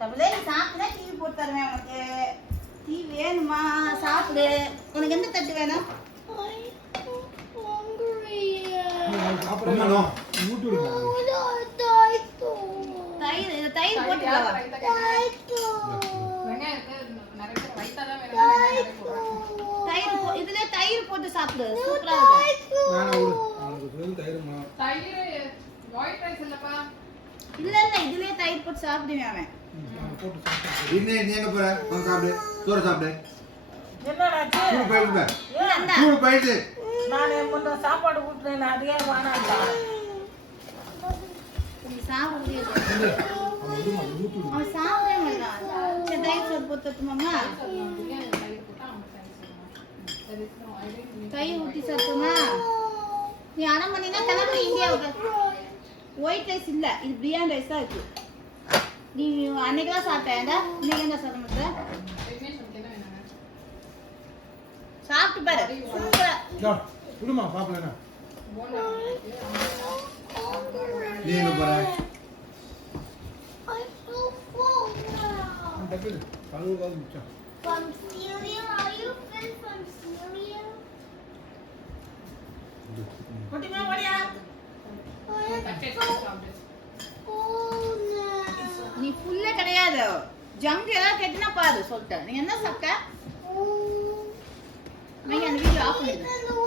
தம்பி சாப்பிட்டா டிவி போட்டு தருவேன் உனக்கு. டிவி வேணுமா? சாப்பிடு. உனக்கு எந்த தட்டு வேணும்? தயிர் போட்டுக்கலாம். இதுல தயிர் போட்டு சாப்பிடு. சூப்பரா இல்ல இல்ல இதுலயே தயிர் போட்டு சாப்பிடுவேன் அவன். நீ எங்க போற? வந்து சாப்பிடு. சோறு சாப்பிடு. என்னடா ஸ்கூல் போயிட்டு நான் முன்ன சாப்பாடு ஊட்டுறேன் அதே வேணாண்டா. நீ சாப்பிடுறியே. அவன் சாப்பிடவே மாட்டான். சரி தயிர் சோறு போட்டு தட்டுமாமா? தயிர் ஊற்றி சாப்பிடுமா? நீ அடம் பண்ணினா கிளம்பு இந்தியாவுக்கு. ஒயிட் ரைஸ் இல்ல, இது பிரியாணி ரைஸ் தான் இருக்கு. நீ அன்னைக்கெல்லாம் சாப்பிட்டேன்டா, இன்னைக்கு என்ன சாப்பிட மாட்டேன்? சாப்பிட்டு பாரு. சூப்பரா. விடுமா பாப்பலனா. நீ எங்க போற? I'm so full now. டக்குனு கழுவுறது மிச்சம். From cereal, are you full from cereal? குட்டிமா போடியா? நீ ஃபுல்லே கிடையாது. ஜங்க் ஏதாவது கேட்டினா பாரு சொல்லிட்டேன். நீ என்ன சாப்பிட்ட? நீங்க அந்த வீடியோ ஆஃப் பண்ணிடுங்க.